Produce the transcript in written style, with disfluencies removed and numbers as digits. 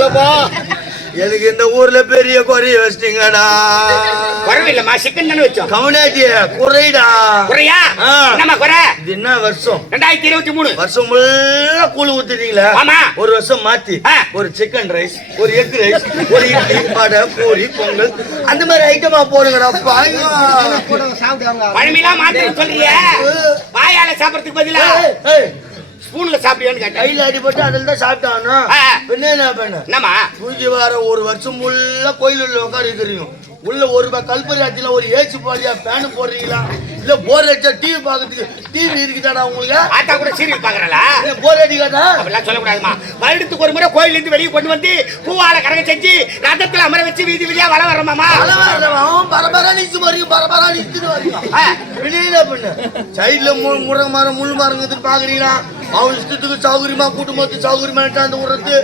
பரவாயில்லப்பா. எனக்கு இந்த ஊர்ல பெரிய குறைய வச்சிட்டீங்கடா. குறைவில்லம்மா, சிக்கன் தானே வச்சோம். கவனாச்சி குறைடா. குறையா? என்னம்மா குறை? இது என்ன வருஷம்? 2023 வருஷம் ஃபுல்லா கூழ் ஊத்துறீங்களா? ஆமா. ஒரு வருஷம் மாத்தி ஒரு சிக்கன் ரைஸ், ஒரு எக் ரைஸ், ஒரு இட்லி, வடை, பூரி, பொங்கல் அந்த மாதிரி ஐட்டமா போடுங்கடா. பழமையெல்லாம் மாத்தி சொல்றீங்க. வாயால சாப்பிடறதுக்கு பதிலா ஸ்பூன்ல சாப்பிடுவேன்னு கேட்டேன். கையில அடிபட்டு அதில் தான் சாப்பிட்டானோ. என்ன பண்ண? என்னம்மா தூக்கி வர ஒரு வருஷம் ஃபுல்லா கோயிலுள்ள உட்கார இருக்கிறீங்க. உள்ள ஒரு ரூபாய் கல்பரி ஆச்சுல ஒரு ஏசி போடியா பேனு போடுறீங்களா? இல்ல போர் அடிச்சா டிவி பாக்கிறதுக்கு டிவி இருக்குதாடா உங்களுக்கு? ஆத்தா கூட சீரியல் பாக்குறா? போர் அடிக்காதா? அப்படிலாம் சொல்லக்கூடாதுமா. வருடத்துக்கு ஒரு முறை கோயில இருந்து வெளியே கொண்டு வந்து பூவால கரக செஞ்சு ரத்தத்துல அமர வச்சு வீதி வீதியா வள வரமாமா. பரபரா நிச்சு வரைக்கும் பரபரா நிச்சுன்னு வரைக்கும் வெளியில பண்ணு. சைட்ல முருங்க மரம் முள் மரங்கிறது பாக்குறீங்களா? அவன் இஷ்டத்துக்கு சௌகரியமா கூட்டும் போது சௌகரியமா அந்த உரத்து